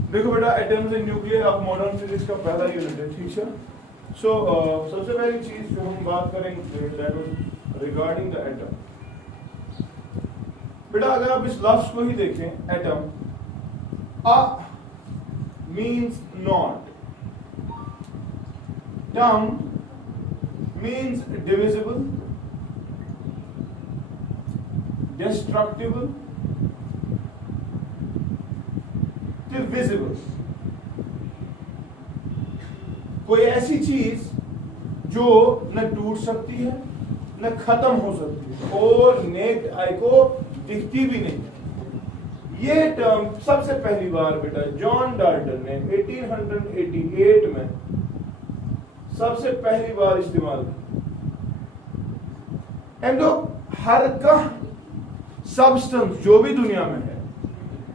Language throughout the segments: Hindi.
देखो बेटा, atoms and nuclear of modern physics का पहला यूनिट है, ठीक है। सो सबसे पहली चीज जो हम बात करेंगे that was regarding the atom. बेटा अगर आप इस लफ्ज को ही देखें, atom, a means not, term means divisible, destructible, divisible। कोई ऐसी चीज जो न टूट सकती है न खत्म हो सकती है और नेक्ड आई को दिखती भी नहीं। ये टर्म सबसे पहली बार बेटा जॉन डाल्टन ने 1888 में सबसे पहली बार इस्तेमाल की। एंड हर का सब्सटेंस जो भी दुनिया में है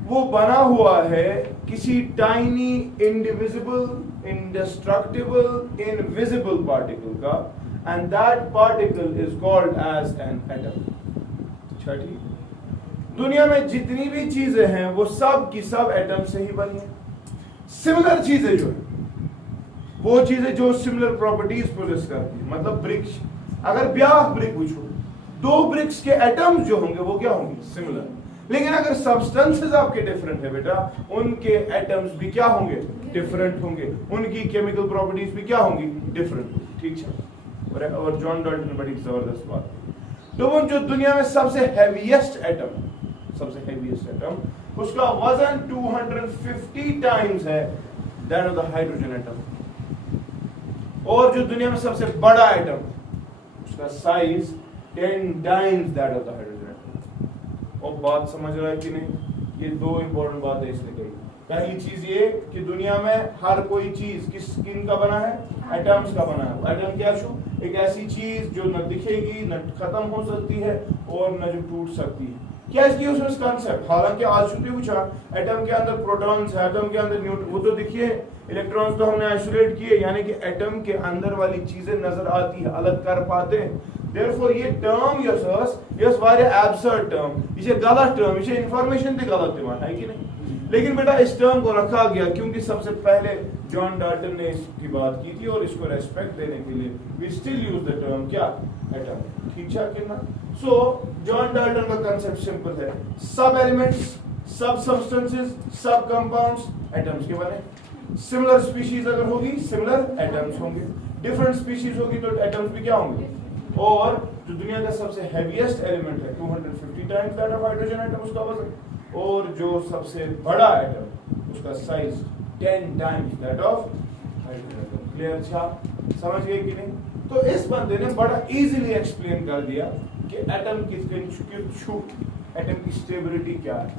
वो बना हुआ है किसी tiny indivisible, indestructible, invisible particle का, and that particle is called as an atom. छठी, दुनिया में जितनी भी चीजें हैं वो सब की सब एटम से ही बनी है। सिमिलर चीजें जो है वो चीजें जो सिमिलर प्रॉपर्टीज पोजेस करती है, मतलब ब्रिक्स, अगर ब्याह ब्रिक पूछो, दो ब्रिक्स के एटम्स जो होंगे वो क्या होंगे, सिमिलर। लेकिन अगर सब्सटेंसेस आपके डिफरेंट है बेटा, उनके एटम्स भी क्या होंगे, डिफरेंट होंगे, उनकी केमिकल प्रॉपर्टीज भी क्या होंगी, डिफरेंट होंगी, ठीक है। और जॉन डाल्टन ने बड़ी जबरदस्त बात की। तो वो जो दुनिया में सबसे हैवीएस्ट एटम, सबसे हैवीएस्ट एटम, उसका वजन 250 टाइम्स है that of the hydrogen atom. और जो दुनिया में सबसे बड़ा एटम, उसका size 10 times that of the hydrogen atom. और बात समझ रहा है कि नहीं? ये दो इंपॉर्टेंट बातें इसने कही। पहली चीज ये कि दुनिया में हर कोई चीज किस किन का बना है, एटम्स का बना है। एटम क्या छू, एक ऐसी चीज जो न दिखेगी, न खत्म हो सकती है और न जो टूट सकती है। क्या इसकी उसमें कंसेप्ट, हालांकि आज छुट्टी पूछा, एटम के अंदर प्रोटॉन्स है, एटम के अंदर न्यूट्रॉन, वो तो देखिए इलेक्ट्रॉन्स तो हमने आइसोलेट किए, यानी कि एटम के अंदर वाली चीजें नजर आती है, अलग कर पाते हैं। Therefore ये टर्म यस वारिया एब्सर्ड टर्म, ये गलत टर्म, ये इंफॉर्मेशन थी गलत दिमाग है कि नहीं। लेकिन बेटा इस टर्म को रखा गया क्योंकि सबसे पहले जॉन डाल्टन ने इसकी बात की थी और इसको रेस्पेक्ट देने के लिए we still use the term क्या, एटम, ठीक है कि ना। सो जॉन डाल्टन का कंसेप्ट सिंपल है, सब एलिमेंट्स, सब सब्सटेंसेस, सब कंपाउंड्स एटम्स के बने। सिमिलर स्पीशीज अगर होगी, सिमिलर एटम्स होंगे, डिफरेंट स्पीशीज होगी तो एटम्स भी क्या होंगे। और जो दुनिया का सबसे हैवीएस्ट एलिमेंट है 250 times that of hydrogen atom, उसका वजन, और जो सबसे बड़ा एटम उसका size 10 times that of hydrogen atom. Clear था, समझ गए कि नहीं? तो इस बंदे ने बड़ा इजीली एक्सप्लेन कर दिया कि एटम किसके, एटम की स्टेबिलिटी क्या है।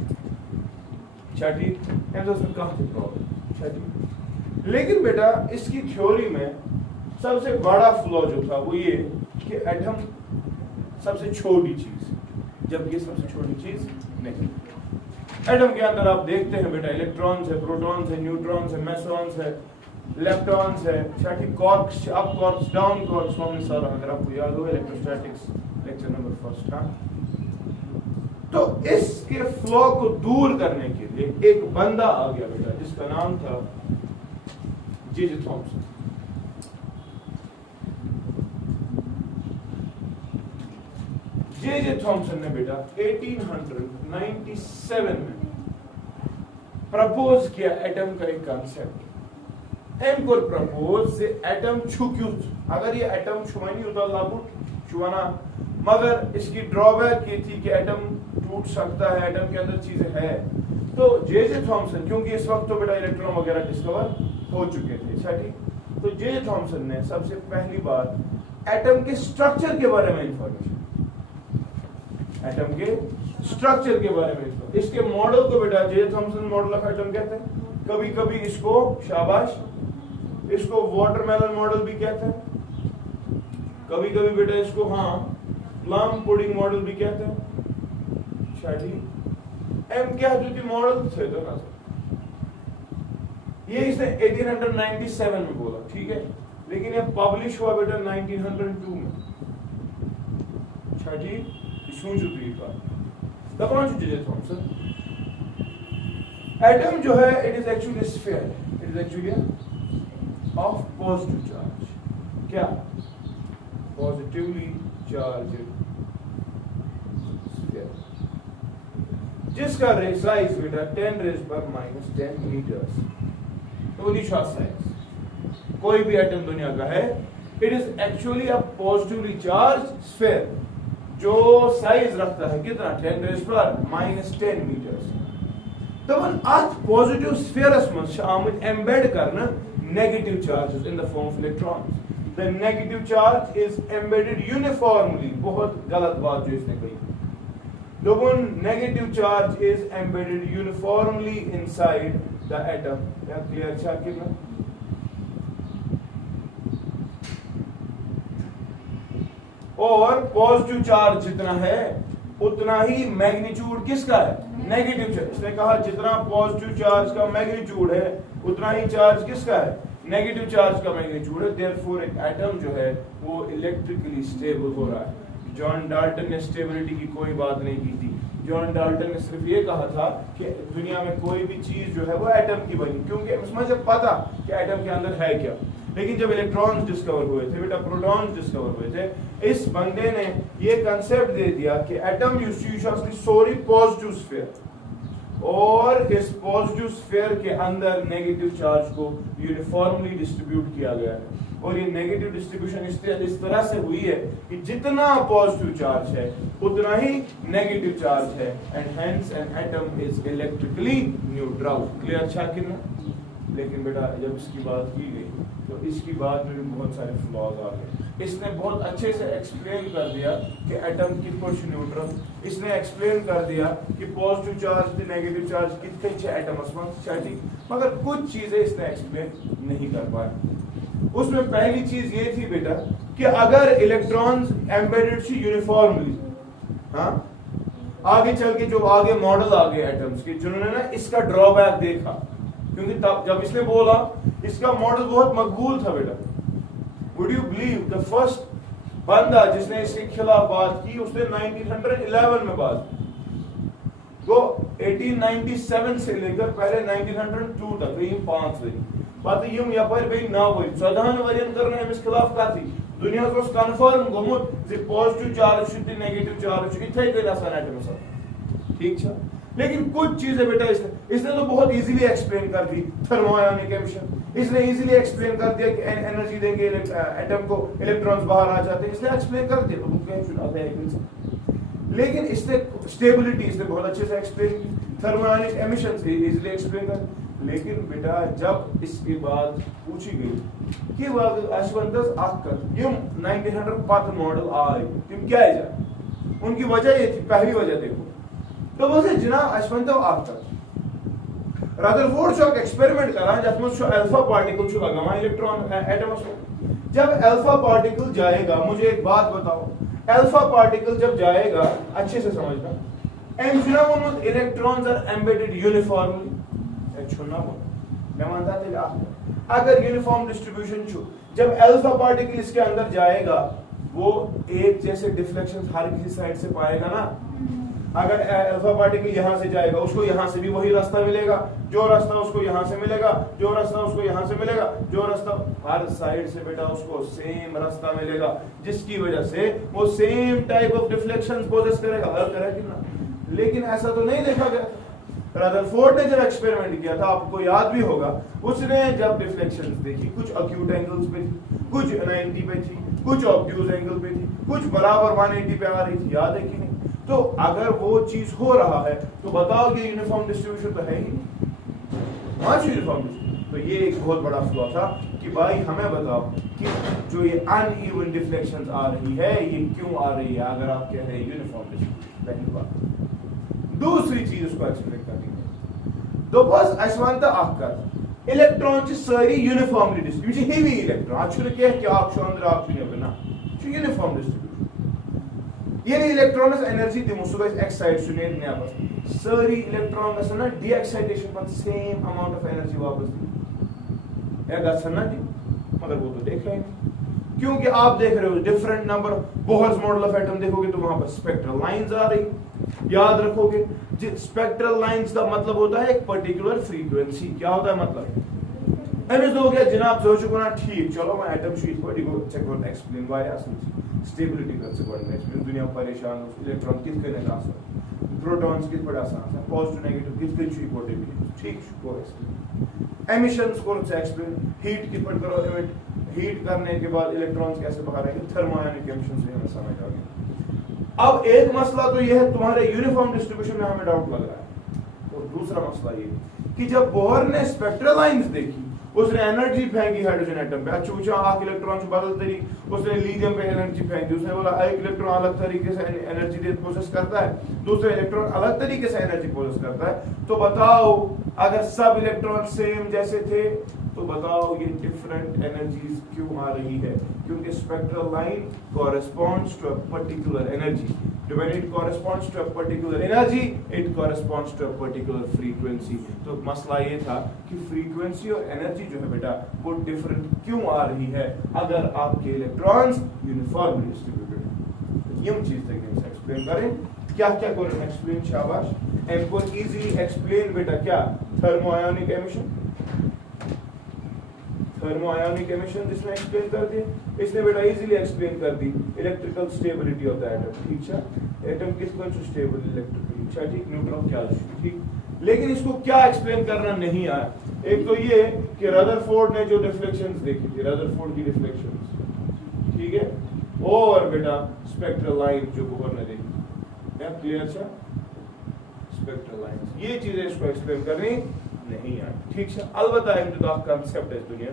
ठीक है, उसमें काफी प्रॉब्लम ठीक। लेकिन बेटा इसकी थ्योरी में सबसे बड़ा फ्लॉ जो था वो ये कि एटम सबसे छोटी चीज, जबकि सबसे छोटी चीज नहीं। एटम के अंदर आप देखते हैं बेटा इलेक्ट्रॉन्स है, प्रोटॉन्स है, न्यूट्रॉन्स है, मेसॉन्स है, लेप्टॉन्स है, ठीक, quarks, up quarks, down quarks, हमने सारा, अगर आपको याद हो इलेक्ट्रोस्टैटिक्स लेक्चर नंबर 1। हाँ, तो इसके फ्लॉ को दूर करने के लिए एक बंदा आ गया बेटा जिसका नाम था जे थॉमसन। जे थॉमसन ने बेटा 1897 में प्रपोज किया एटम का एक कंसेप्ट। एम कोर प्रपोज से एटम छू क्यों, अगर ये एटम छुआनी होता लाबुट छुआना, मगर इसकी ड्रॉबैक ये थी कि एटम टूट सकता है, एटम के अंदर चीजें है। तो जे थॉमसन, क्योंकि इस वक्त तो बेटा इलेक्ट्रॉन वगैरह डिस्कवर हो चुके थे, ठीक, तो जे थॉमसन ने सबसे पहली बार एटम के स्ट्रक्चर के बारे में इंफॉर्मेशन, एटम के स्ट्रक्चर के बारे में, इसके मॉडल को बेटा J Thomson model of atom कहते हैं। कभी कभी इसको, शाबाश, इसको वाटरमेलन मॉडल भी कहते हैं, कभी कभी बेटा इसको हाँ प्लम पुडिंग मॉडल भी कहते हैं। शादी एम क्या जो थी मॉडल थे तो ना, ये इसने 1897 में बोला, ठीक है, लेकिन ये पब्लिश हुआ बेटा 1902 में। छठी सुन जो थी बात दबान जो जे थॉमसन एटम जो है it is actually sphere, it is actually of positive charge, क्या पॉजिटिवली चार्ज स्फीयर, जिसका साइज बेटा 10⁻⁻10 मीटर्स। तो दी साइज कोई भी एटम दुनिया का है, it is actually a positively charge sphere जो साइज रखता है कितना 10⁻⁻10 मीटर्स। तमन अथ पॉजिटिव स्फीयरस मज आमत एम्बेड करना negative charges in the form of electrons. The negative charge is embedded uniformly, बहुत गलत बात जो इसने कही। दोपन negative charge is embedded uniformly inside the atom. क्या क्लियर छा कितना? और पॉजिटिव चार्ज जितना है उतना ही मैग्नीट्यूड किसका है? Negative charge. इसने कहा जितना पॉजिटिव चार्ज का मैग्नीट्यूड है उतना ही चार्ज किसका है? नेगेटिव चार्ज का मैग्नीट्यूड है। देयरफॉर एक एटम जो है वो इलेक्ट्रिकली स्टेबल हो रहा है। जॉन डाल्टन ने स्टेबिलिटी की कोई बात नहीं की थी। जॉन डाल्टन ने सिर्फ ये कहा था कि दुनिया में कोई भी चीज जो है वो एटम की बनी, क्योंकि उसमें जब पता कि एटम के अंदर है क्या। लेकिन जब इलेक्ट्रॉन्स डिस्कवर हुए थे बेटा, प्रोटॉन्स डिस्कवर हुए थे, इस बंदे ने ये कंसेप्ट दे दिया कि atom usually sorry positive sphere, और इस पॉजिटिव स्फीयर के अंदर नेगेटिव चार्ज को यूनिफॉर्मली डिस्ट्रीब्यूट किया गया है। और ये नेगेटिव डिस्ट्रीब्यूशन इस तरह से हुई है कि जितना पॉजिटिव चार्ज है उतना ही नेगेटिव चार्ज है, and hence an atom is electrically neutral. Clear अच्छा कि ना? लेकिन बेटा जब इसकी बात की गई तो इसकी बात में भी बहुत सारे फ्लॉज आ गए। इसने बहुत अच्छे से एक्सप्लेन कर दिया कि एटम की कुछ न्यूट्रल, इसने एक्सप्लेन कर दिया कि पॉजिटिव चार्ज नेगेटिव चार्ज कितने एटम्स में, मगर कुछ चीजें इसने एक्सप्लेन नहीं कर पाया। उसमें पहली चीज ये थी बेटा कि अगर इलेक्ट्रॉन्स एम्बेडेड थी यूनिफॉर्मली, हाँ आगे चल के जो आगे मॉडल आ गए एटम्स के, जिन्होंने ना इसका ड्रॉबैक देखा, क्योंकि तब जब इसने बोला इसका मॉडल बहुत मकबूल था बेटा। Would you believe the first बंदा जिसने इसके खिलाफ बात की उसने 1911 में बात की। तो 1897 से लेकर पहले 1902 तक ये 5 वरी बात यम यपर बे 9 वरी 14 वरियन करने अमिस खिलाफ का थी। दुनिया को कन्फर्म गोमुत जे पॉजिटिव चार्ज छुट्टी नेगेटिव चार्ज इथे गई आसान एटम। ठीक है, लेकिन कुछ चीजें बेटा इसने तो बहुत इजीली एक्सप्लेन कर दी। थर्मोआयोनिक एमिशन इसने इजीली एक्सप्लेन कर दिया कि एनर्जी देंगे एटम को, इलेक्ट्रॉन्स बाहर आ जाते हैं, इसने एक्सप्लेन कर दिया। तो क्या चुनाव है, लेकिन इसने स्टेबिलिटी इसने बहुत अच्छे से एक्सप्लेन की, थर्मोआयोनिक एमिशन से इजीली एक्सप्लेन कर। लेकिन बेटा जब इसकी बात पूछी गई कि अश्वंतस आकर यम 1900 पत मॉडल आए तुम क्या है, उनकी वजह ये थी, पहली वजह देखो तो वो जनाब अश्वंत आकर रदरफोर्ड शॉक एक्सपेरिमेंट करा जब मुझे अल्फा पार्टिकल छु लगा इलेक्ट्रॉन एटम्स में। जब अल्फा पार्टिकल जाएगा, मुझे एक बात बताओ, अल्फा पार्टिकल जब जाएगा अच्छे से समझना, and electrons are embedded uniformly छुना मैं मानता था अगर यूनिफॉर्म डिस्ट्रीब्यूशन छु, जब अल्फा पार्टिकल इसके अंदर जाएगा वो एक जैसे डिफ्लेक्शन हर किसी साइड से पाएगा ना। अगर अल्फा पार्टिकल यहां से जाएगा उसको यहां से भी वही रास्ता मिलेगा, जो रास्ता उसको यहां से मिलेगा, जो रास्ता उसको यहां से मिलेगा, जो रास्ता हर साइड से बेटा उसको सेम रास्ता मिलेगा, जिसकी वजह से वो same type of deflections poses करेगा। हर तरह की ना, लेकिन ऐसा तो नहीं देखा गया। रदरफोर्ड ने जब एक्सपेरिमेंट किया था, आपको याद भी होगा, उसने जब डिफ्लेक्शंस देखी, कुछ एक्यूट एंगल्स पे थी, कुछ 90 पे थी, कुछ ऑब्ट्यूज एंगल पे थी, कुछ बराबर 180 पे आ रही थी, याद है कि नहीं? तो अगर वो चीज हो रहा है तो बताओ ये यूनिफॉर्म डिस्ट्रीब्यूशन तो है ही नहीं, यूनिफॉर्म डिस्ट्रीब्यूशन। तो ये एक बहुत बड़ा फ्लॉ था कि भाई हमें बताओ कि जो ये अनइवन डिफ्लेक्शंस आ रही है ये क्यों आ रही है, अगर आप कह रहे हैं यूनिफॉर्म डिस्ट्रीब्यूशन। पहली बात। दूसरी चीज उसको एक्सप्लेन करनी है। दोपहर अश्वंत आकर इलेक्ट्रॉन सारी यूनिफॉर्मली डिस्ट्रीब्यूशन हेवी इलेक्ट्रॉन अच्छे क्या अंदर आप यूनिफॉर्म डिस्ट्रीब्यूशन ये इलेक्ट्रॉन एनर्जी दिमो सुबह एक्साइट सुने नेबर सारी इलेक्ट्रॉन गसन ना डी एक्साइटेशन पर सेम अमाउंट ऑफ एनर्जी वापस दी या गसन ना दी, मगर वो तो देख रहे हैं क्योंकि आप देख रहे हो different number Bohr's model of atom देखोगे तो वहां पर स्पेक्ट्रल लाइंस आ रही, याद रखोगे स्पेक्ट्रल लाइंस का मतलब होता है एक पर्टिकुलर फ्रीक्वेंसी। क्या होता है मतलब? अमिस हो गया जनाब जो ना ठीक चलो मैं एटम शीट पर एक्सप्लेन वाया स्टेबिलिटी कर एक्सप्लेन दुनिया परेशान इलेक्ट्रॉन किस कने आसान प्रोटॉन्स किस पड़ आसान पॉजिटिव नेगेटिव किस कने छु पोटेंशियल ठीक को एक्सप्लेन एमिशंस को एक्सप्लेन हीट किस पड़ करो एमिट हीट करने के बाद इलेक्ट्रॉन्स कैसे बाहर आएंगे थर्मोआयोनिक एमिशन से हमें समझ आ गया। अब एक मसला तो यह है तुम्हारे यूनिफॉर्म डिस्ट्रीब्यूशन में हमें डाउट लग रहा है और दूसरा मसला ये कि जब बोहर ने स्पेक्ट्रल लाइंस देखी उसने एनर्जी फेंकी हाइड्रोजन एटम पे अच्छा पूछा आख इलेक्ट्रॉन बदल तरीके उसने लीथियम पे एनर्जी फेंकी उसने बोला एक इलेक्ट्रॉन अलग तरीके से एनर्जी दे प्रोसेस करता है दूसरा इलेक्ट्रॉन अलग तरीके से एनर्जी प्रोसेस करता है तो बताओ अगर सब इलेक्ट्रॉन सेम जैसे थे तो बताओ ये डिफरेंट एनर्जीज क्यों आ रही है? क्योंकि spectral line corresponds to a particular energy when it corresponds to a particular energy it corresponds to a particular frequency। तो मसला ये था कि फ्रीक्वेंसी और एनर्जी जो है बेटा वो डिफरेंट क्यों आ रही है अगर आपके इलेक्ट्रॉन्स यूनिफॉर्मली डिस्ट्रीब्यूटेड हैं। ये चीज तक एक्सप्लेन करें क्या क्या करें एक्सप्लेन शाबाश इनको इजीली एक्सप्लेन बेटा क्या थर्मोआयोनिक एमिशन जिसने एक्सप्लेन कर दी इसने बेटा इजीली एक्सप्लेन कर दी electrical stability of the atom ठीक है एटम किस पर स्टेबल इलेक्ट्रिकली अच्छा ठीक न्यूट्रॉन क्या ठीक लेकिन इसको क्या एक्सप्लेन करना नहीं आया। एक तो ये कि रदरफोर्ड ने जो रिफ्लेक्शंस देखी थी रदरफोर्ड की रिफ्लेक्शंस ठीक है और बेटा स्पेक्ट्रल लाइन जो बोहर ने देखी क्या क्लियर था स्पेक्ट्रल लाइंस ये चीजें इसको एक्सप्लेन करनी नहीं आई ठीक है अलबत्ता इनका कांसेप्ट है दुनिया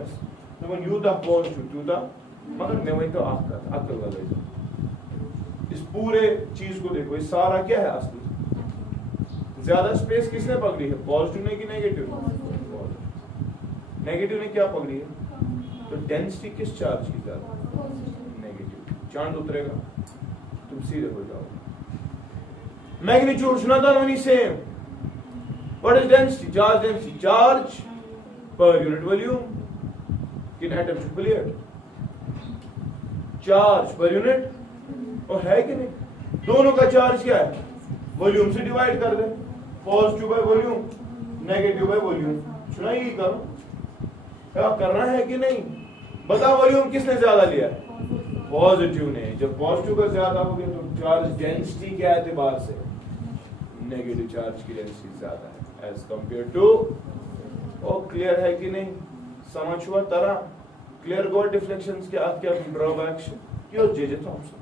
तो you the positive to the मगर मैं वही तो अकल लगा इस पूरे चीज को देखो ये सारा क्या है असली ज्यादा स्पेस किसने पकड़ी है पॉजिटिव ने कि नेगेटिव ने क्या पकड़ी है तो डेंसिटी किस चार्ज की ज्यादा नेगेटिव चांद उतरेगा तुम सीधे हो जाओ magnitude not only same what is density charge per unit volume किन atom clear charge per unit और है कि नहीं दोनों का चार्ज क्या है वॉल्यूम से डिवाइड कर दे positive by volume negative by volume सुना ये करो क्या करना है कि नहीं बता वॉल्यूम किसने ज्यादा लिया पॉजिटिव ने जब पॉजिटिव का ज्यादा हो गया तो चार्ज डेंसिटी के एतबार से नेगेटिव चार्ज की डेंसिटी ज्यादा है एज कंपेयर टू और क्लियर है कि नहीं समझ हुआ तरह क्लियर गॉड डिफ्लेक्शंस के क्या ड्रॉबैक्स यो जे थॉमसन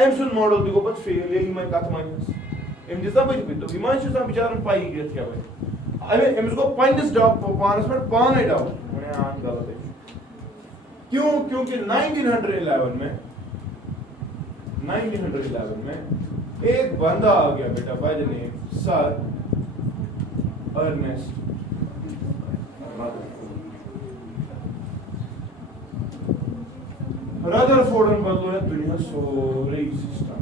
एमसन मॉडल दिगो पत फेल ये मैं कथ मानस एम दिसा बज बितो विमान छ बिचारन पाई गयत क्या भाई अबे एमस को पॉइंट्स डाउट पानस पर पान है डाउट मैंने आन गलत है क्यों क्योंकि 1911 में एक बंदा आ गया बेटा by the name sir Ernest Rutherford ने बदलो है दुनिया सोलर सिस्टम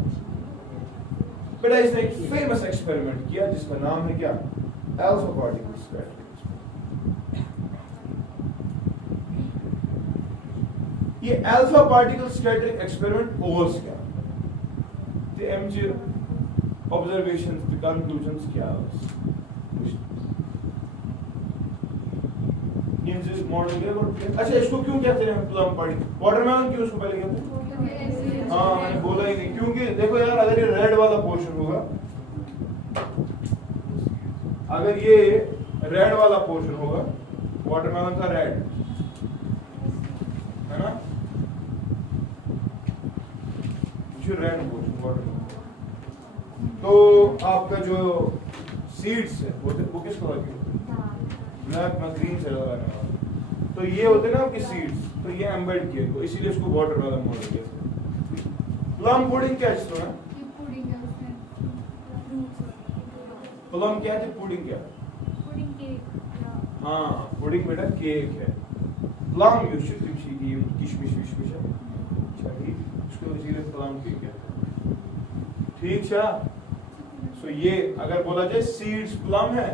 बेटा इसने एक फेमस एक्सपेरिमेंट किया जिसका नाम है क्या अल्फा पार्टिकल स्कैटरिंग। ये अल्फा पार्टिकल स्कैटरिंग एक्सपेरिमेंट ओवर्स क्या द एमजी ऑब्जर्वेशंस द कंक्लूजंस क्या मॉडल अच्छा इसको क्यों कहते हैं प्लम पार्टिकल वाटरमेलन क्यों उसको पहले कहते हैं हाँ मैंने बोला ही नहीं क्योंकि देखो यार अगर ये रेड वाला पोर्शन होगा अगर ये रेड वाला पोर्शन होगा वाटरमेलन का रेड है ना जो रेड पोर्शन वाटरमेलन तो आपका जो सीड्स है वो किस कलर के ब्लैक में ग्रीन से लगाने वाला तो ये होते हैं ना आपके सीड्स तो ये एम्बेड किए तो इसीलिए इसको वाटरमेलन मॉडल कहते हैं। प्लम पुडिंग क्या है प्लम क्या है पुडिंग क्या हाँ पुडिंग बेटा केक है प्लम यू शुड की किशमिश विशमिश है अच्छा इसको इसीलिए प्लम केक है ठीक है। सो ये अगर बोला जाए सीड्स प्लम है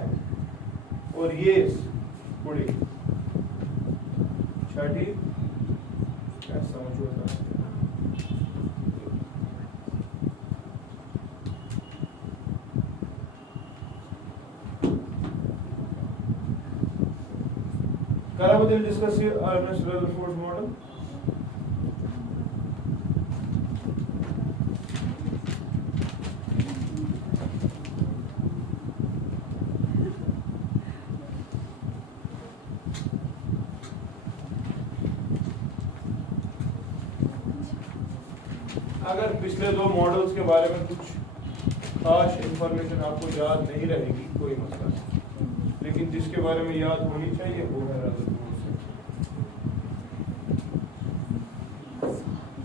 और ये पुडिंग अच्छा ठीक क्या समझो Karabat will discuss here Ernest Rutherford's model. अगर पिछले दो मॉडल्स के बारे में कुछ खास इंफॉर्मेशन आपको याद नहीं रहेगी कोई मसला नहीं, लेकिन जिसके बारे में याद होनी चाहिए वो है रदरफोर्ड से।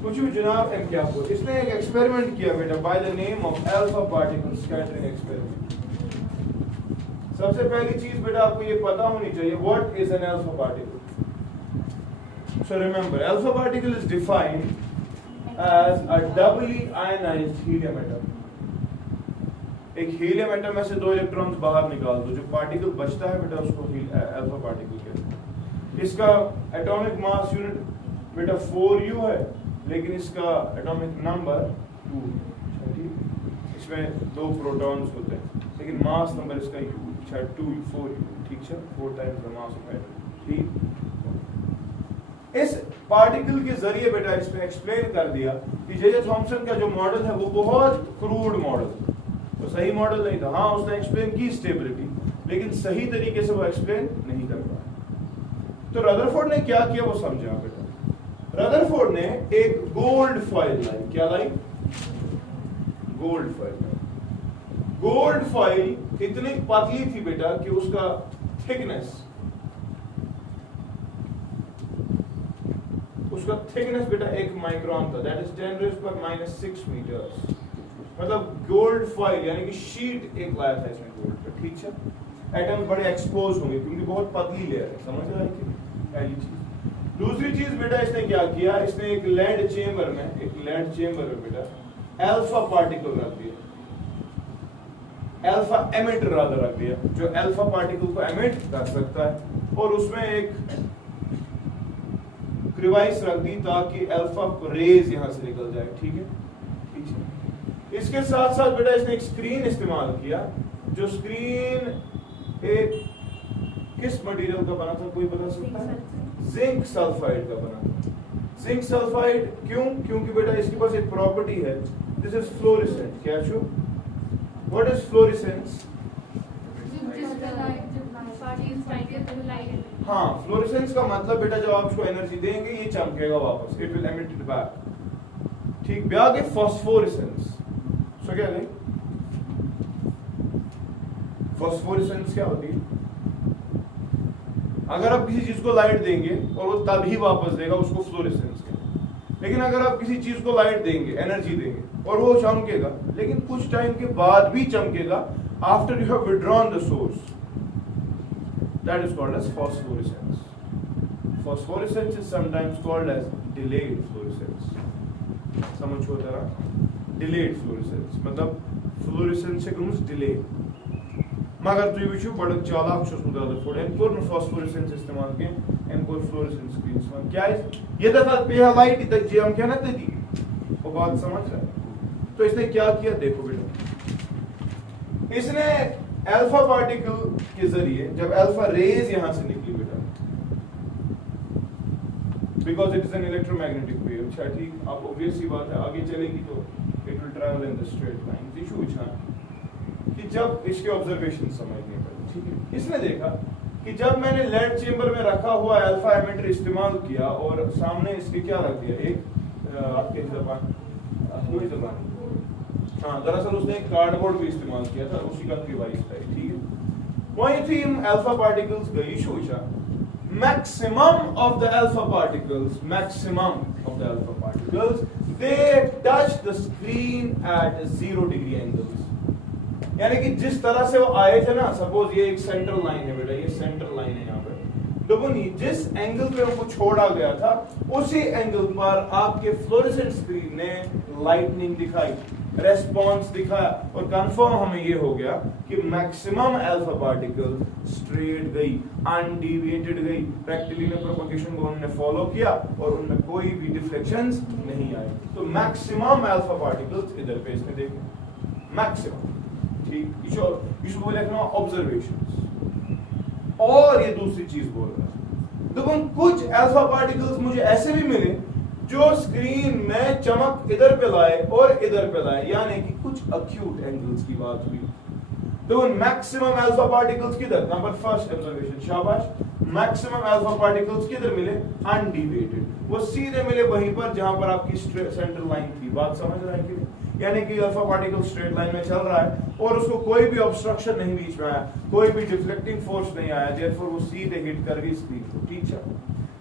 पूछो जनाब एम क्या को इसने एक एक्सपेरिमेंट किया बेटा by the name of alpha particle scattering experiment. सबसे पहली चीज बेटा आपको ये पता होनी चाहिए what is an alpha particle. So remember alpha particle is defined as a doubly ionized helium atom। एक हीलियम एटम में से दो इलेक्ट्रॉन्स बाहर निकाल दो, जो पार्टिकल बचता है बेटा उसको अल्फा पार्टिकल कहते हैं। इसका एटॉमिक मास यूनिट बेटा 4u है, लेकिन इसका एटॉमिक नंबर 2 है। ठीक, इसमें दो प्रोटॉन्स होते हैं, लेकिन मास नंबर इसका 2 4u। ठीक है, 4 times the mass of atom. ठीक, इस पार्टिकल के जरिए बेटा इसमें एक्सप्लेन कर दिया कि जे थॉमसन का जो मॉडल है वो बहुत क्रूड मॉडल, तो सही मॉडल नहीं था। हाँ उसने एक्सप्लेन की स्टेबिलिटी, लेकिन सही तरीके से वो एक्सप्लेन नहीं कर पाया। तो रदरफोर्ड ने क्या किया वो समझा बेटा। रदरफोर्ड ने एक गोल्ड फॉइल लाई। क्या लाई? गोल्ड फॉइल लाई। गोल्ड फॉइल इतनी पतली थी बेटा कि उसका थिकनेस बेटा 1 माइक्रोन था, दैट इज 10⁻⁻6 मीटर्स। मतलब गोल्ड फॉइल यानी कि शीट एक लाया था इसमें गोल्ड का। ठीक है, एटम बड़े एक्सपोज होंगे क्योंकि बहुत पतली लेयर है। समझ रहे हैं? पहली चीज। दूसरी चीज बेटा इसने क्या किया, इसने एक लैंड चेंबर में बेटा अल्फा पार्टिकल रख दिया, अल्फा एमिटर रादर रख दिया, जो अल्फा पार्टिकल को एमिट कर सकता है, और उसमें एक डिवाइस रख दी ताकि अल्फा रेज यहां से निकल जाए। ठीक है, इसके साथ साथ बेटा इसने एक स्क्रीन इस्तेमाल किया, जो स्क्रीन एक किस मटेरियल का बना था कोई बता सकता है? जिंक सल्फाइड का बना था। जिंक सल्फाइड क्यों? क्योंकि बेटा इसके पास एक प्रॉपर्टी है, दिस इज फ्लोरेसेंट। क्या शो? What is fluorescence? हाँ, फ्लोरेसेंस का मतलब बेटा जब आप इसको एनर्जी देंगे ये चमकेगा वापस, it will emit it back. ठीक, ब्याह के फॉस्फोरेसेंस। सो क्या नहीं, फॉस्फोरेसेंस क्या होती है? अगर आप किसी चीज को लाइट देंगे और वो तभी वापस देगा, उसको फ्लोरेसेंस कहते हैं। लेकिन अगर आप किसी चीज को लाइट देंगे, एनर्जी देंगे, और वो चमकेगा, लेकिन कुछ टाइम के बाद भी चमकेगा, after you have withdrawn the source, that is called as phosphorescence. Phosphorescence is sometimes called as delayed fluorescence. समझो जरा, delayed fluorescence मतलब fluorescence से कुछ delay। मगर तुम विचु बड़ा चालाक छुस मुद्दा रदरफोर्ड एम कोर phosphorescence इस्तेमाल के एम कोर fluorescence स्क्रीन इस्तेमाल क्या है? ये दफा पे लाइट तक जे हम क्या ना दी वो बात समझ रहे? तो इसने क्या किया देखो बेटा, इसने अल्फा पार्टिकल के जरिए जब अल्फा रेज यहां से निकली बेटा, because it is an electromagnetic wave. अच्छा ठीक, अब ऑब्वियस सी बात है आगे चलेगी तो it will travel in the straight line. Issue अच्छा कि जब इसके ऑब्जर्वेशन समझने पड़े। ठीक है, इसने देखा कि जब मैंने लेड चेंबर में रखा हुआ अल्फा एमिटर इस्तेमाल किया और सामने इसके क्या रख दिया, एक आपके जबान हाँ, दरअसल उसने एक कार्डबोर्ड भी इस्तेमाल किया था, उसी का डिवाइस था। ठीक है, वहीं थी अल्फा पार्टिकल्स गई शोशा, maximum of the alpha particles they touch the screen at 0 degree angles। यानी कि जिस तरह से वो आए थे ना, सपोज ये एक सेंट्रल लाइन है बेटा, ये सेंट्रल लाइन है यहाँ पे, तो जिस एंगल पे उनको छोड़ा गया था उसी एंगल पर आपके फ्लोरेसेंट स्क्रीन ने लाइटनिंग दिखाई, रेस्पॉन्स दिखाया, और कंफर्म हमें ये हो गया कि मैक्सिमम अल्फा पार्टिकल स्ट्रेट गई, अनडिविएटेड गई, रेक्टिलिनियर प्रोपगेशन को उन्होंने फॉलो किया और उनमें कोई भी डिफ्लेक्शंस नहीं आए। तो मैक्सिमम अल्फा पार्टिकल्स इधर पे इसने देखे, मैक्सिमम। ठीक, इसको लिखना ऑब्जर्वेशंस। और ये दूसरी चीज बोल रहा है, तो कुछ अल्फा पार्टिकल्स मुझे ऐसे भी मिले जो स्क्रीन में चमक इधर पे लाए और इधर पे लाए, यानी कि कुछ अक्यूट एंगल्स की बात हुई। तो मैक्सिमम अल्फा पार्टिकल्स किधर, नंबर फर्स्ट ऑब्जर्वेशन, शाबाश, मैक्सिमम अल्फा पार्टिकल्स किधर मिले, अनडिविएटेड, वो सीधे मिले वहीं पर जहां पर आपकी सेंट्रल लाइन थी। बात समझ रहे हैं कि नहीं? यानी कि अल्फा पार्टिकल स्ट्रेट लाइन में चल रहा है और उसको कोई भी ऑब्स्ट्रक्शन नहीं बीच में आया, कोई भी डिफ्लेक्टिंग फोर्स नहीं आया, देयरफॉर वो सीधे हिट कर गई स्क्रीन को। ठीक है,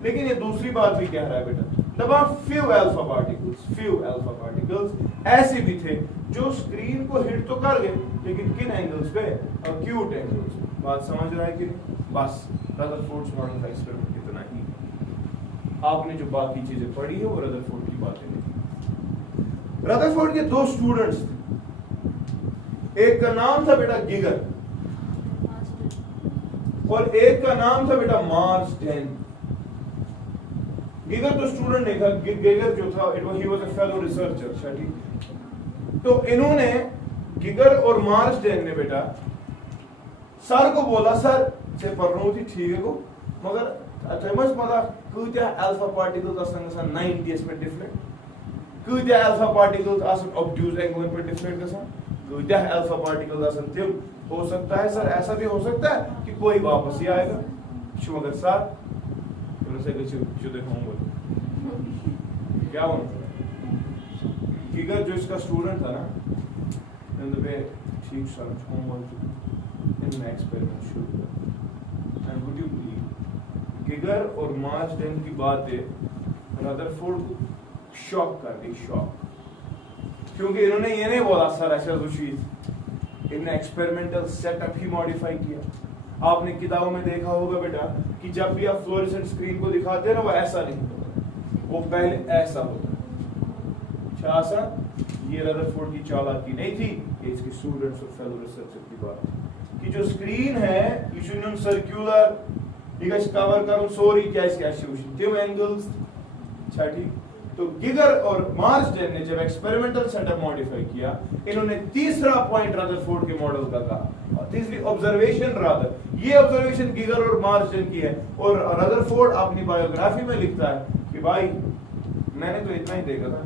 लेकिन ये दूसरी बात भी कह रहा है बेटा, तमाम फ्यू अल्फा पार्टिकल्स ऐसे भी थे जो स्क्रीन को हिट तो कर गए, लेकिन किन एंगल्स पे, अक्यूट एंगल्स पे। बात समझ रहा है कि नहीं? बस रदरफोर्ड्स मॉडल का एक्सपेरिमेंट इतना ही। आपने जो बाकी चीजें पढ़ी है वो रदरफोर्ड की बातें नहीं। रदरफोर्ड के दो स्टूडेंट्स थे, एक का नाम था बेटा गिगर और एक का नाम था बेटा मार्सडेन। गिगर तो स्टूडेंट नहीं था, गिगर जो था he was a fellow researcher. अच्छा ठीक, तो इन्होंने गिगर और मार्सडेन ने बेटा सर को बोला, सर से पढ़नो थी ठीक है को, मगर तमस पता कूत्या अल्फा पार्टिकल्स आसन गसान 90s में डिफ्लेक्ट, कूत्या अल्फा पार्टिकल्स आसन ऑब्ट्यूज एंगल पे डिफ्लेक्ट गसान, कूत्या अल्फा पार्टिकल्स आसन तिम, हो सकता है सर ऐसा भी हो सकता है कि कोई वापस ही आएगा। शो मगर सर से शुद्ध होमवर्क क्या हो, गिगर जो इसका स्टूडेंट था ना, ठीक सर होमवर्क इन एक्सपेरिमेंट शुरू किया, and would you believe Geiger और मार्सडेन की बातें रदरफोर्ड को शॉक कर दी, शॉक, क्योंकि इन्होंने ये नहीं बोला सर ऐसा कुछ चीज, इन्होंने एक्सपेरिमेंटल सेटअप ही मॉडिफाई किया। आपने किताबों में देखा होगा बेटा कि जब भी आप फ्लोरेसेंट स्क्रीन को दिखाते हैं ना, वो ऐसा नहीं होता, वो पहले ऐसा होता है। अच्छा, ये रदरफोर्ड की चालाकी नहीं थी, ये इसके स्टूडेंट्स और फेलो रिसर्चर की बात है कि जो स्क्रीन है ये शुड सर्कुलर, ये कवर कर सॉरी क्या इसके एसोसिएशन टिम एंगल्स। अच्छा ठीक, तो गिगर और मार्सडेन ने जब एक्सपेरिमेंटल सेटअप मॉडिफाई किया, इन्होंने तीसरा पॉइंट रदरफोर्ड के मॉडल का कहा, तीसरी ऑब्जर्वेशन रादर, ये ऑब्जर्वेशन गिगर और मार्सडेन की है, और रदरफोर्ड अपनी बायोग्राफी में लिखता है कि भाई मैंने तो इतना ही देखा था,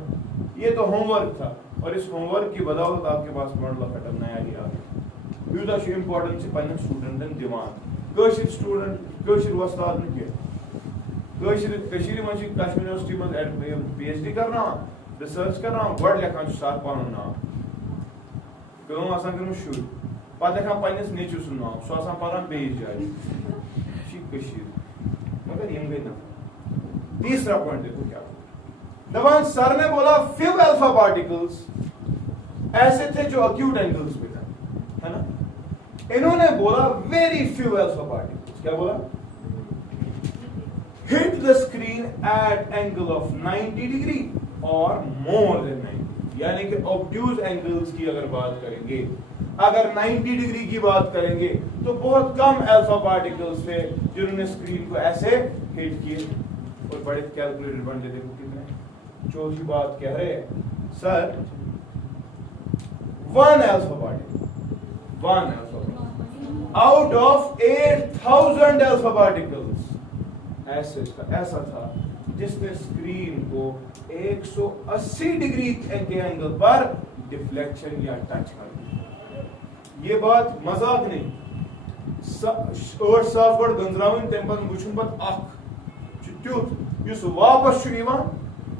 ये तो होमवर्क था, और इस होमवर्क की बदौलत आपके पास मॉडल ऑफ एटम नया ही आ गया। यूदा शो इंपॉर्टेंस से पन्ने स्टूडेंटन दिमाग कशिर स्टूडेंट कशिर वस्ताद ने किया, कशीर मंच कश्मीर यूनिवर्सिटी में पीएचडी करना, रिसर्च करना, वर्ड लेखान साथ पानो नाम कम आसान कर शुरू पता लेखान पन्नेस नेचु सुन नाम सो आसान पाना बेस जाए कशीर, मगर यम गई ना। तीसरा पॉइंट देखो क्या दबान सर ने बोला फ्यू अल्फा पार्टिकल्स ऐसे थे जो अक्यूट एंगल्स पे थे, है ना। इन्होंने बोला वेरी फ्यू अल्फा पार्टिकल्स, क्या बोला, hit the screen at angle of 90 degree or more than 90, यानी कि obtuse angles की अगर बात करेंगे, अगर 90 डिग्री की बात करेंगे तो बहुत कम अल्फा पार्टिकल्स थे जिन्होंने स्क्रीन को ऐसे हिट किए, और बड़े कैलकुलेटेड बनते थे कितने। चौथी बात कह रहे हैं sir 1 alpha particle out of 8000 alpha particles ऐसा था जिसने स्क्रीन को 180 डिग्री के एंगल पर डिफ्लेक्शन या टच कर दिया। ये बात मजाक नहीं, और साफ गड गंजरावन तम पत वुचन पत अख त्युत युस वापस छु यिवान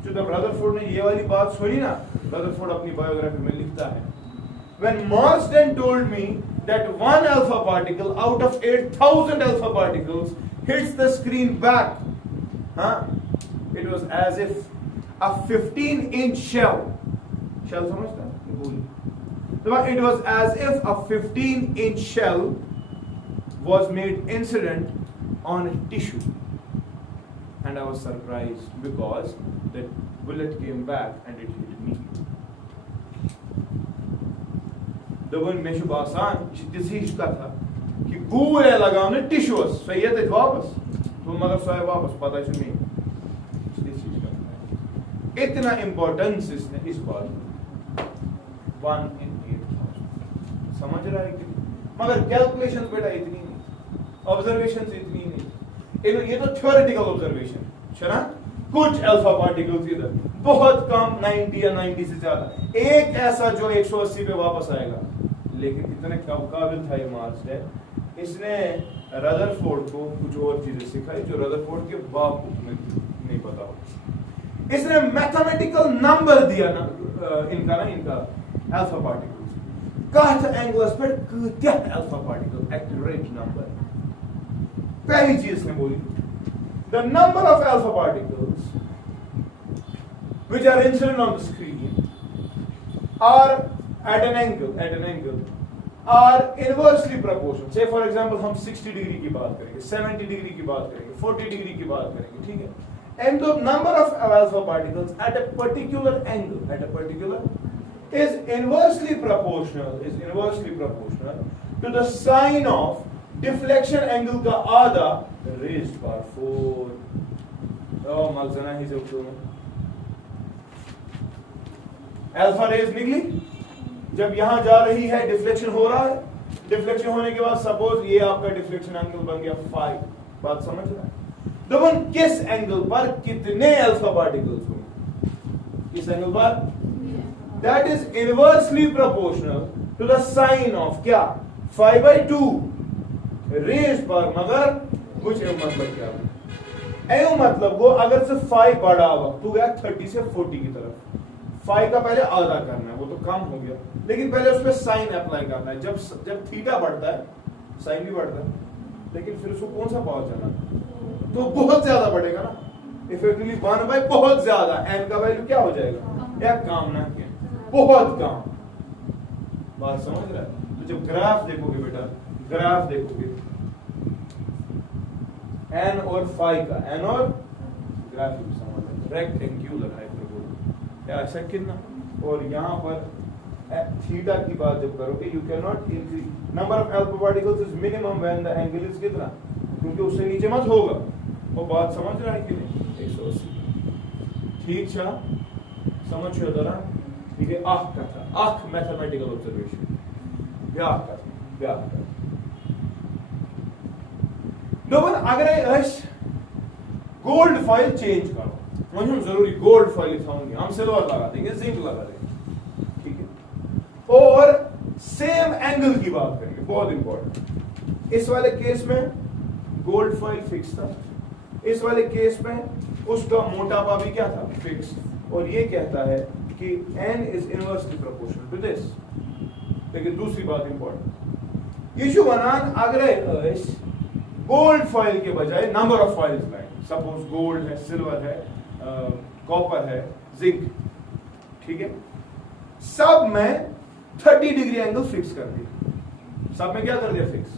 जो जब रदरफोर्ड ने ये वाली बात सुनी ना, रदरफोर्ड अपनी बायोग्राफी में लिखता है when Marsden told me that 1 alpha particle out of 8000 alpha particles hits the screen back, it was as if a 15-inch shell समझता है, it was as if a 15-inch shell was made incident on a tissue, and I was surprised because the bullet came back and it hit me. दोबन में शुभ आसान डिसीज का था कि पूरे लगाने टिश्यूस सही है वापस तो मगर सोए वापस पता ही नहीं डिसीज का इतना इंपॉर्टेंस इसने इस बात 1 in 8000 समझ रहा है कि, मगर कैलकुलेशंस बेटा इतनी नहीं, ऑब्जर्वेशंस इतनी नहीं, ये तो थ्योरेटिकल ऑब्जर्वेशन है ना, कुछ अल्फा पार्टिकल्स इधर, बहुत कम 90 या 90 से ज्यादा, एक ऐसा जो 180 पे वापस आएगा। लेकिन इतने काबिल था ये मार्क्स है, इसने रदरफोर्ड को कुछ और चीजें सिखाई जो रदरफोर्ड के बाप को नहीं पता हो। इसने मैथमेटिकल नंबर दिया ना इनका अल्फा पार्टिकल्स, कथ एंगल्स पे कत्या अल्फा पार्टिकल एक्यूरेट नंबर। पहली चीज इसने बोली, the number of alpha particles which are incident on the screen are at an angle are inversely proportional. Say for example हम 60 डिग्री की बात करेंगे, 70 डिग्री की बात करेंगे, 40 डिग्री की बात करेंगे, ठीक है। And the number of alpha particles at a particular angle is inversely proportional to the sine of deflection angle का आधा रेज्ड बाय 4। मगजना ही जो अल्फा रेज निकली, जब यहां जा रही है डिफ्लेक्शन हो रहा है, डिफ्लेक्शन होने के बाद सपोज ये आपका डिफ्लेक्शन एंगल बन गया 5। बात समझ रहा है? तो किस एंगल पर कितने अल्फा पार्टिकल्स होंगे, किस एंगल पर, that is inversely proportional to the sine of क्या 5/2 रेज पर, मगर कुछ मतलब क्या है, मतलब वो अगर से 5 बढ़ा वक्त तो गया 30 से 40 की तरफ, 5 का पहले आधा करना है, वो तो कम हो गया, लेकिन पहले उसमें साइन अप्लाई करना है। जब थीटा बढ़ता है साइन भी बढ़ता है, लेकिन फिर उसको कौन सा पावर चला तो बहुत ज्यादा बढ़ेगा ना, इफेक्टिवली 1 बहुत ज्यादा, एन का वैल्यू क्या हो जाएगा, या काम ना किया बहुत कम। बात समझ रहा है? तो जब ग्राफ देखोगे बेटा, ग्राफ देखोगे एन और फाई का, एन और ग्राफ रेक्टेंगुलर हाइपरबोला या ऐसा कितना, और यहां पर थीटा की बात जब करोगे, you can not increase number of alpha particles is minimum when the angle is कितना, क्योंकि उससे नीचे मत होगा। वो बात समझ रहा है कि नहीं? 180 ठीक छा, समझ छो जरा, ठीक है। आख का था, आख मैथमेटिकल ऑब्जर्वेशन, ब्याह का दोबन अगर गोल्ड फॉइल चेंज करो, वही हम जरूरी गोल्ड फॉइल थाऊंगे, हम सिल्वर लगा देंगे, जिंक लगा देंगे, ठीक है। और सेम एंगल की बात करेंगे, बहुत इंपॉर्टेंट। इस वाले केस में गोल्ड फॉइल फिक्स था, इस वाले केस में उसका मोटापा भी क्या था, फिक्स, और ये कहता है कि n is inversely proportional to this. लेकिन दूसरी बात इंपॉर्टेंट, ये जो बनान अगर गोल्ड फॉइल के बजाय नंबर ऑफ फॉइल्स लाए, सपोज गोल्ड है, सिल्वर है, कॉपर है, जिंक, ठीक है, सब में 30 डिग्री एंगल फिक्स कर दिया, सब में क्या कर दिया फिक्स,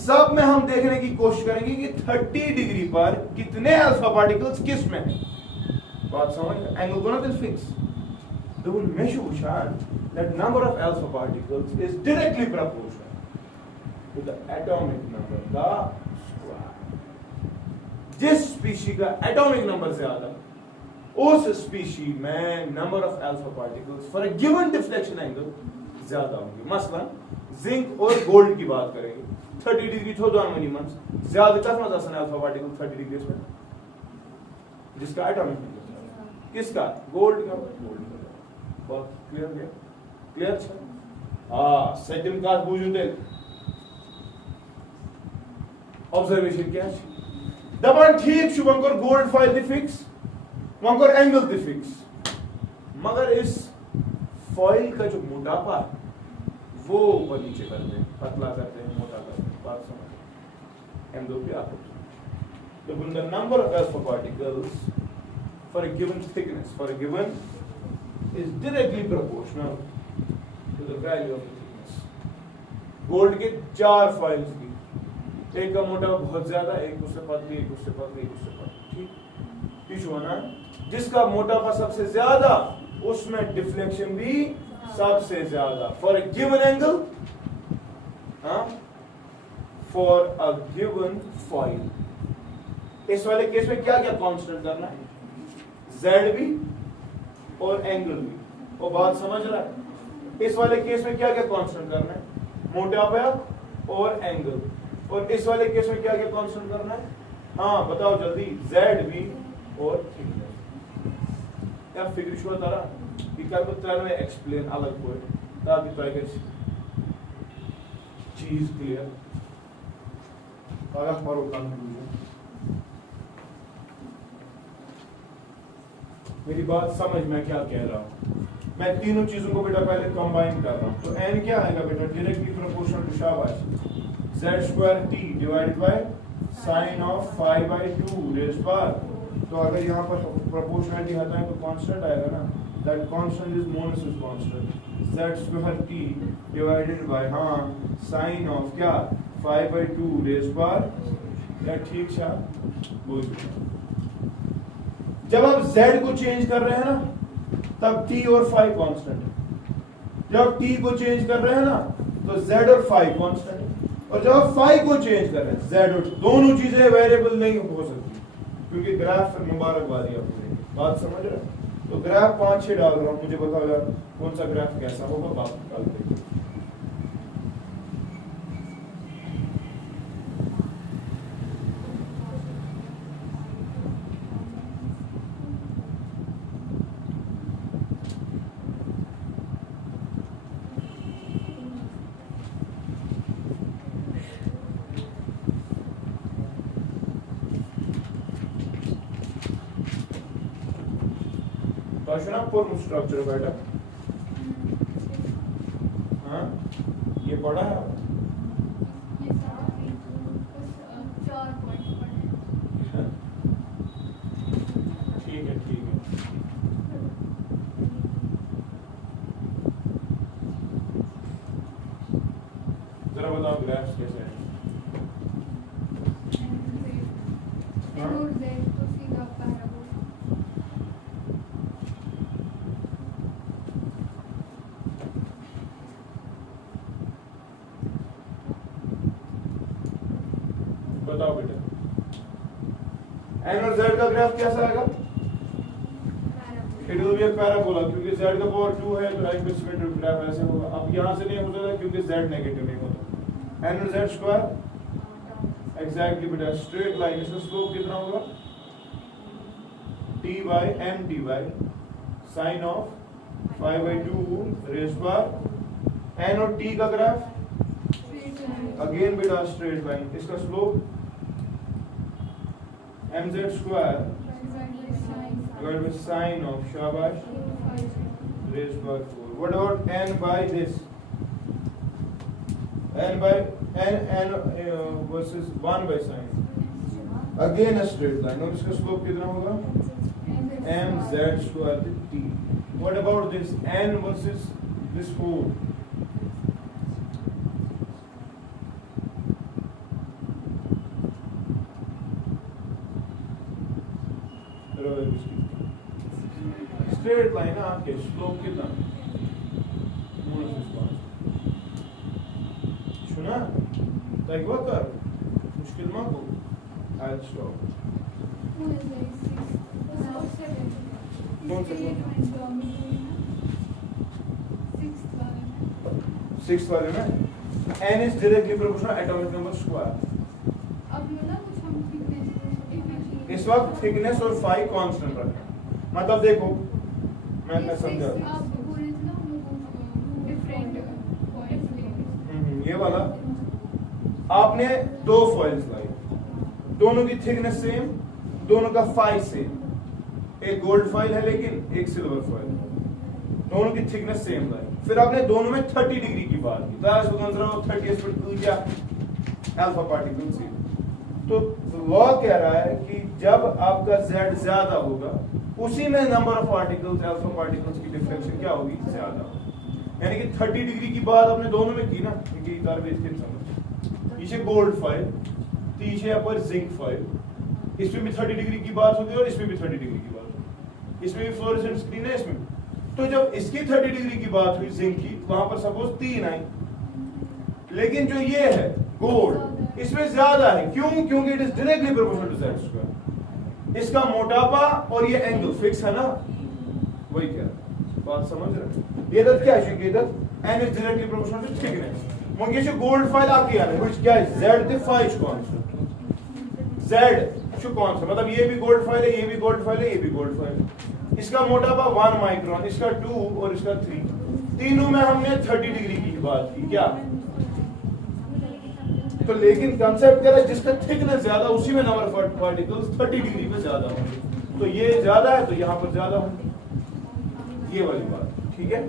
सब में हम देखने की कोशिश करेंगे कि 30 डिग्री पर कितने अल्फा पार्टिकल्स किस में है। बात समझ, एंगल को ना दिस फिक्स, तो मेशु उशान that number of alpha particles is directly proportional to the atomic number का square। जिस स्पीशी का एटॉमिक नंबर ज्यादा, उस स्पीशी में number of alpha particles for a given deflection angle ज्यादा होंगे। मसलन जिंक और गोल्ड की बात करेंगे, 30 डिग्री थो दोन मिनिमम ज्यादा तक मत आसन अल्फा पार्टिकल 30 डिग्री में, जिसका एटॉमिक नंबर किसका, गोल्ड का, गोल्ड का। बहुत क्लियर है, क्लियर है? हाँ, सेकंड क्लास बुझू दे ऑब्जर्वेशन क्या है, दबान ठीक छु वंकर गोल्ड फॉइल दी फिक्स, वंकर एंगल दी फिक्स, मगर इस फॉइल का जो मोटापा वो ऊपर नीचे करते हैं, पतला करते हैं, मोटा करते हैं। बात समझ, एम दो पे आप तो the number of alpha particles for a given thickness for a given is directly proportional to the value of the thickness। Gold के 4 फॉइल्स की, एक का मोटा बहुत ज्यादा, एक उससे पतली, एक उससे पतली, एक उससे पतली, ठीक इशू ना। जिसका मोटापा सबसे ज्यादा उसमें डिफ्लेक्शन भी सबसे ज्यादा फॉर अ गिवन एंगल, हाँ, फॉर अ गिवन फॉइल। इस वाले केस में क्या क्या कांस्टेंट करना है, जेड भी और एंगल भी, और बात समझ रहा है। इस वाले केस में क्या क्या कांस्टेंट करना है, मोटापा और एंगल, और इस वाले केस में क्या क्या कांस्टेंट करना है, हाँ बताओ जल्दी, जेड भी और थिकनेस या फिक्र शो तारा ये कर को तरह में एक्सप्लेन अलग कोई ताकि तो एक चीज क्लियर अगर पढ़ो कंक्लूजन। मेरी बात समझ में क्या कह रहा हूँ, मैं तीनों चीजों को बेटा पहले कंबाइन कर रहा हूँ। तो n क्या आएगा बेटा, डायरेक्टली प्रोपोर्शनल टू शाबाश z square t divided by sine of 5/2 rays power. तो अगर यहाँ पर प्रोपोर्शनलिटी हटाएं तो कांस्टेंट आएगा ना, दैट कांस्टेंट इज मोनोसिस constant z square t divided by हाँ साइन ऑफ क्या 5/2 रेज़ पावर। या ठीक है बोल, जब आप z को चेंज कर रहे हैं ना तब t और phi कांस्टेंट है, जब t को चेंज कर रहे हैं ना तो z और phi कांस्टेंट है, और जब आप phi को चेंज कर रहे हैं z और दोनों चीजें वेरिएबल नहीं हो सकती क्योंकि ग्राफ फिर मुबारकबादी आपको, बात समझ रहे हैं। तो ग्राफ 5-6 डाल रहा हूं, मुझे बताओ यार कौन सा ग्राफ कैसा होगा, बात निकालते हैं। फॉर्म स्ट्रक्चर बेटा हाँ ये पढ़ा है ठीक है ठीक है। जरा बताओ ग्राफ्स कैसे हैं। बताओ बेटा n और z का ग्राफ कैसा आएगा, it will be a parabola क्योंकि z का पावर 2 है तो राइट में सिमेट्रिक ग्राफ ऐसे होगा। अब यहां से नहीं हो सकता क्योंकि z नेगेटिव नहीं होता। n और z स्क्वायर एग्जैक्टली बेटा स्ट्रेट लाइन, इसका स्लोप कितना होगा t by m t by sin of 5/2 rays power n और t का ग्राफ अगेन बेटा स्ट्रेट लाइन, इसका slope mz square divided by sin of shabash raised by 4. What about n by this? n by n versus 1 by sin. Again a straight line. और इसका स्लोप कितना होगा mz square t. What about this n versus this 4? Straight line है आपके, स्लोप कितना सुना तो एक बात कर मुश्किल मत हो। आई स्टॉप कौन सा 6th वाले में n is directly proportional atomic number square। इस वक्त थिकनेस और phi कांस्टेंट रखें, मतलब देखो मैं समझा ये वाला आपने दो फॉइल्स लाई, दोनों की थिकनेस सेम, दोनों का फाई सेम, एक गोल्ड फॉइल है लेकिन एक सिल्वर फॉइल, दोनों की थिकनेस सेम लाई, फिर आपने दोनों में 30 डिग्री की बात की, 30 अल्फा पार्टिकल से। तो लॉ कह रहा है कि जब आपका z ज्यादा होगा उसी में number of particles alpha particles की डिफ्लेक्शन क्या होगी ज्यादा, यानी कि 30 डिग्री की बात आपने दोनों में की ना, पीछे गोल्ड फॉइल पीछे पर जिंक फॉइल, इसमें भी 30 डिग्री की बात होगी और इसमें भी 30 डिग्री की बात होगी, इसमें भी फ्लोरेसेंट स्क्रीन है इसमें। तो जब इसकी 30 डिग्री की बात हुई जिंक की, वहां पर सपोज 3 आई, लेकिन जो ये है गोल्ड इसमें ज्यादा है, क्यों? क्योंकि it is directly proportional to z square, इसका मोटापा और ये एंगल फिक्स है ना, वही क्या बात समझ रहे। ये क्या है कि n is directly proportional to thickness। मग ये जो गोल्ड फाइल आपकी आ रही है, which क्या है z the phi is constant, Z show कौन सा, मतलब ये भी गोल्ड फॉइल है, ये भी गोल्ड फॉइल है, ये भी गोल्ड फॉइल है। इसका मोटापा 1 माइक्रोन, इसका 2 और इसका 3, तीनों में हमने 30 डिग्री की बात की क्या। तो लेकिन कंसेप्ट क्या है, जिसका थिकनेस ज्यादा उसी में नंबर ऑफ पार्टिकल्स 30 डिग्री पे ज्यादा होंगे। तो ये ज्यादा है तो यहाँ पर ज्यादा होंगे, ये वाली बात, ठीक है।